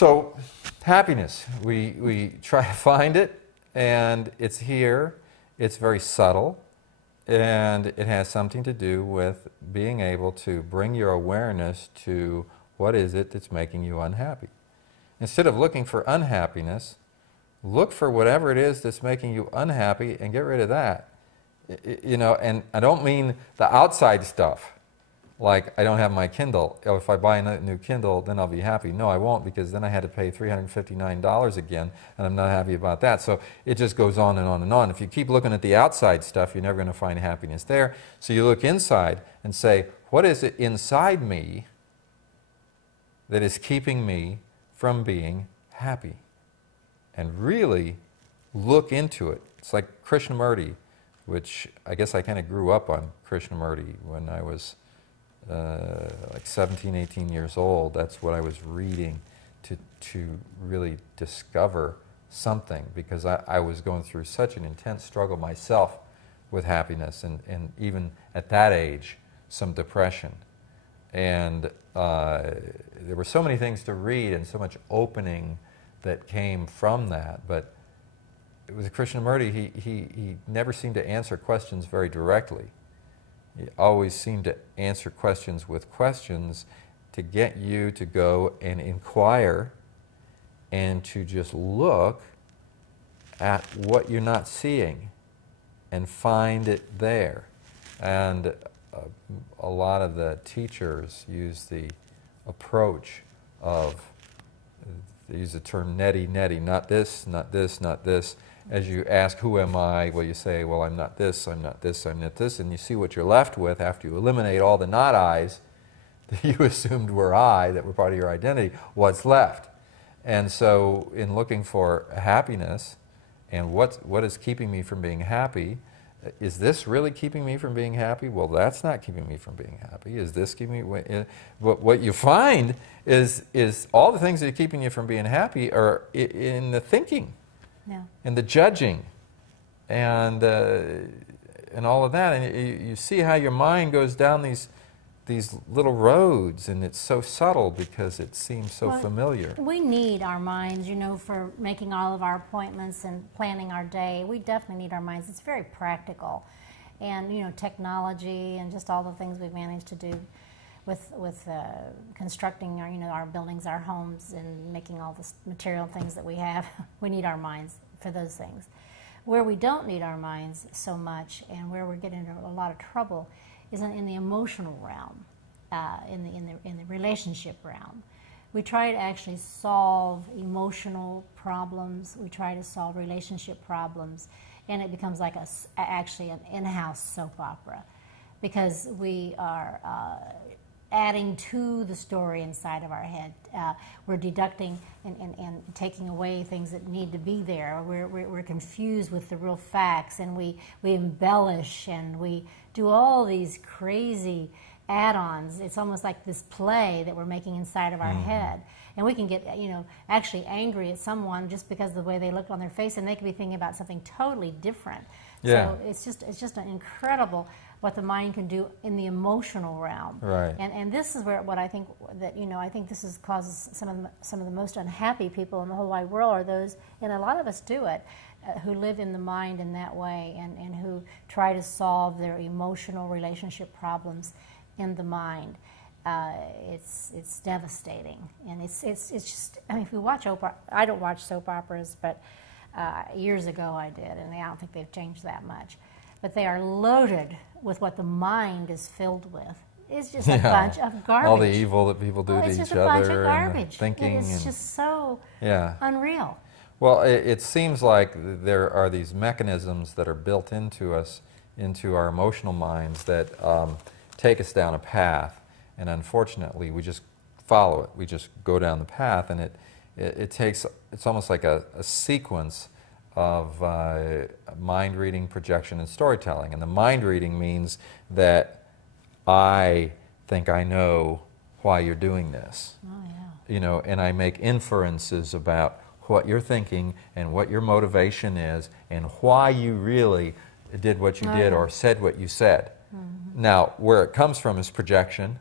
So, happiness, we try to find it, and it's here. It's very subtle, and it has something to do with being able to bring your awareness to what is it that's making you unhappy. Instead of looking for unhappiness, look for whatever it is that's making you unhappy and get rid of that. You know, and I don't mean the outside stuff. Like, I don't have my Kindle. Oh, if I buy a new Kindle, then I'll be happy. No, I won't, because then I had to pay $359 again, and I'm not happy about that. So it just goes on and on and on. If you keep looking at the outside stuff, you're never going to find happiness there. So you look inside and say, what is it inside me that is keeping me from being happy? And really look into it. It's like Krishnamurti, which I guess I kind of grew up on Krishnamurti when I was like 17, 18 years old. That's what I was reading to really discover something, because I was going through such an intense struggle myself with happiness, and even at that age, some depression. And there were so many things to read and so much opening that came from that. But with Krishnamurti, he never seemed to answer questions very directly. He always seemed to answer questions with questions to get you to go and inquire and to just look at what you're not seeing and find it there. And a lot of the teachers use the approach of, they use the term neti, not this, not this, not this. As you ask, who am I? Well, you say, well, I'm not this, I'm not this, I'm not this, and you see what you're left with after you eliminate all the not I's that you assumed were I, that were part of your identity, what's left. And so in looking for happiness and what is keeping me from being happy, is this really keeping me from being happy? Well, that's not keeping me from being happy. Is this keeping me? What you find is all the things that are keeping you from being happy are in the thinking, yeah, and the judging, and all of that. And you see how your mind goes down these little roads, and it's so subtle because it seems so familiar. We need our minds, you know, for making all of our appointments and planning our day. We definitely need our minds. It's very practical. And, you know, technology and just all the things we've managed to do with constructing our buildings, our homes, and making all the material things that we have. We need our minds for those things. Where we don't need our minds so much, and where we're getting into a lot of trouble, is in the emotional realm, in the relationship realm. We try to actually solve emotional problems. We try to solve relationship problems, and it becomes like actually an in-house soap opera, because we are adding to the story inside of our head. We're deducting and taking away things that need to be there. We're confused with the real facts, and we embellish, and we do all these crazy add-ons. It's almost like this play that we're making inside of our head. And we can get, actually angry at someone just because of the way they look on their face, and they could be thinking about something totally different. Yeah. So it's just an incredible what the mind can do in the emotional realm. Right. And this is what I think that, I think this causes some of the most unhappy people in the whole wide world are those, and a lot of us do it, who live in the mind in that way, and who try to solve their emotional relationship problems in the mind. It's devastating, and it's just, I mean, if you watch I don't watch soap operas, but years ago I did, and I don't think they've changed that much. But they are loaded with what the mind is filled with. It's just a bunch of garbage. All the evil that people do to each other. It's just a bunch of garbage. Thinking. It's just so unreal. Well, it seems like there are these mechanisms that are built into us, into our emotional minds, that take us down a path, and unfortunately we just follow it. We just go down the path, and it's almost like a sequence of mind reading, projection, and storytelling. And the mind reading means that I think I know why you're doing this. Oh, yeah. And I make inferences about what you're thinking and what your motivation is and why you really did what you did or said what you said. Mm-hmm. Now, where it comes from is projection,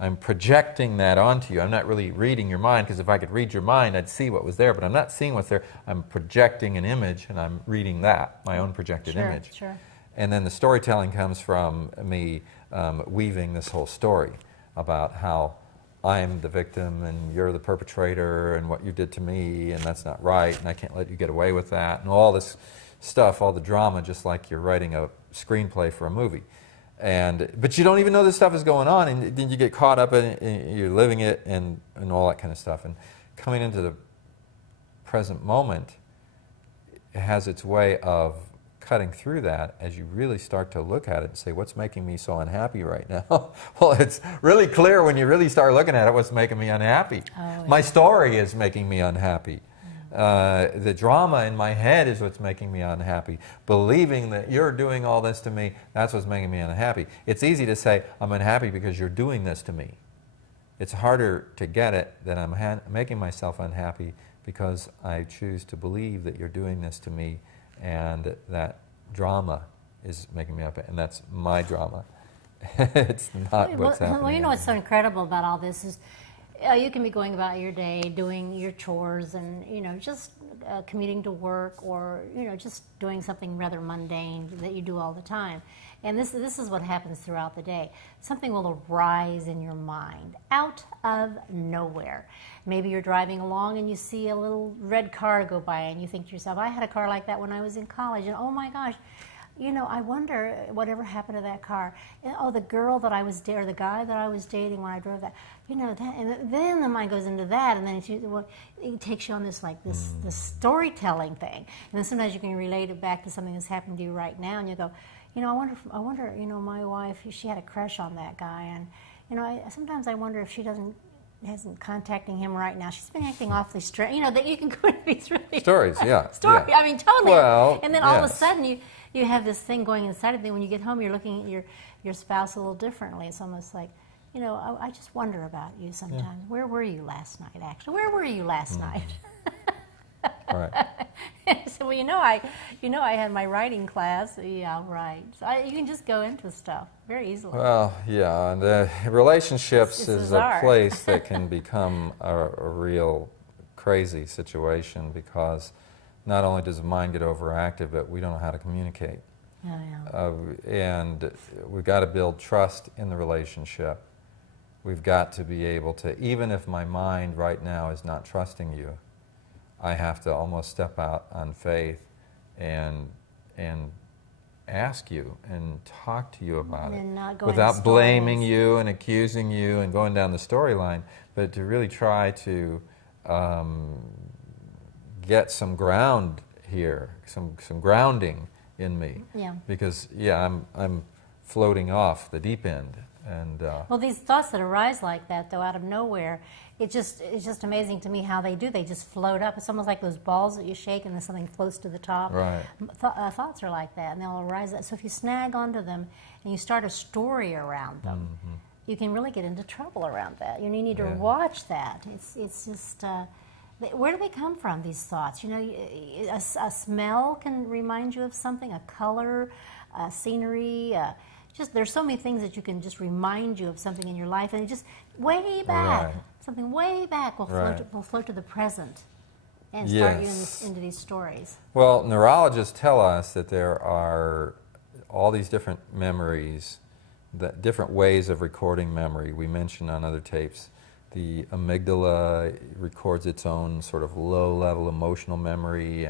I'm projecting that onto you. I'm not really reading your mind, because if I could read your mind, I'd see what was there, but I'm not seeing what's there. I'm projecting an image, and I'm reading that, my own projected image. Sure. And then the storytelling comes from me weaving this whole story about how I'm the victim and you're the perpetrator and what you did to me, and that's not right, and I can't let you get away with that, and all this stuff, all the drama, just like you're writing a screenplay for a movie. But you don't even know this stuff is going on, and then you get caught up in it, and you're living it, and all that kind of stuff. And coming into the present moment, it has its way of cutting through that as you really start to look at it and say, what's making me so unhappy right now? Well, it's really clear when you really start looking at it what's making me unhappy. Oh, yeah. My story is making me unhappy. The drama in my head is what's making me unhappy. Believing that you're doing all this to me, that's what's making me unhappy. It's easy to say, I'm unhappy because you're doing this to me. It's harder to get it that I'm making myself unhappy because I choose to believe that you're doing this to me, and that drama is making me up, and that's my drama. It's not what's happening. Well, you know what's so incredible about all this is you can be going about your day, doing your chores, and just commuting to work, or just doing something rather mundane that you do all the time. And this is what happens throughout the day. Something will arise in your mind out of nowhere. Maybe you're driving along and you see a little red car go by, and you think to yourself, I had a car like that when I was in college, and oh my gosh, I wonder whatever happened to that car. And, oh, the girl that I was dating, or the guy that I was dating when I drove that, that. And then the mind goes into that, and then it takes you on this this storytelling thing. And then sometimes you can relate it back to something that's happened to you right now, and you go, I wonder, my wife, she had a crush on that guy, and sometimes I wonder if she hasn't contacting him right now. She's been acting awfully strange. That you can go into these really stories, yeah. Story. Yeah. I mean, totally. Well, and then all of a sudden you have this thing going inside of you. When you get home, you're looking at your spouse a little differently. It's almost like, I just wonder about you sometimes. Yeah. Where were you last night, actually? Where were you last night? Right. So, I had my writing class. Yeah, right. So you can just go into stuff very easily. Well, yeah, and relationships it's is bizarre. A place that can become a real crazy situation, because not only does the mind get overactive, but we don't know how to communicate. Oh, yeah. And we've got to build trust in the relationship. We've got to be able to, even if my mind right now is not trusting you, I have to almost step out on faith and ask you and talk to you about it, without blaming you and accusing you and going down the storyline, but to really try to get some ground here, some grounding in me. Yeah. Because I'm floating off the deep end. And well, these thoughts that arise like that, though, out of nowhere, it's just amazing to me how they do. They just float up. It's almost like those balls that you shake and then something floats to the top. Right. Thoughts are like that, and they'll arise. So if you snag onto them and you start a story around them, you can really get into trouble around that. You need to watch that. It's just. Where do they come from, these thoughts? A smell can remind you of something, a color, scenery. There's so many things that you can just remind you of something in your life, and it just way back, something way back will float to the present and start you into these stories. Well, neurologists tell us that there are all these different memories, different ways of recording memory. We mentioned on other tapes, the amygdala records its own sort of low-level emotional memory,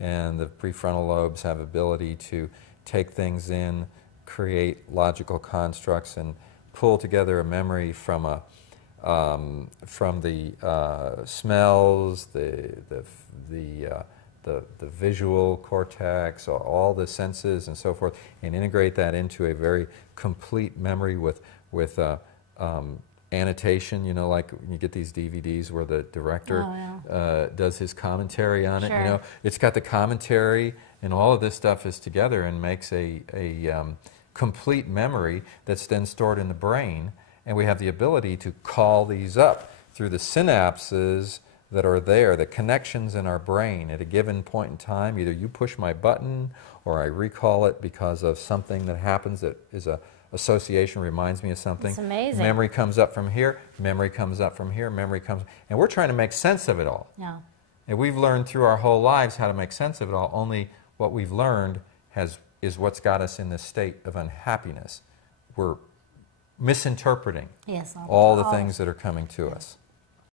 and the prefrontal lobes have ability to take things in, create logical constructs, and pull together a memory from the smells, the visual cortex, all the senses, and so forth, and integrate that into a very complete memory with annotation. Like when you get these DVDs where the director does his commentary on it. Sure. It's got the commentary, and all of this stuff is together and makes a complete memory that's then stored in the brain, and we have the ability to call these up through the synapses that are there, the connections in our brain at a given point in time. Either you push my button, or I recall it because of something that happens that is a association reminds me of something. It's amazing. Memory comes up from here, memory comes up from here, memory comes, and we're trying to make sense of it all. Yeah. And we've learned through our whole lives how to make sense of it all. Only what we've learned is what's got us in this state of unhappiness. We're misinterpreting Yes, all the things that are coming to us.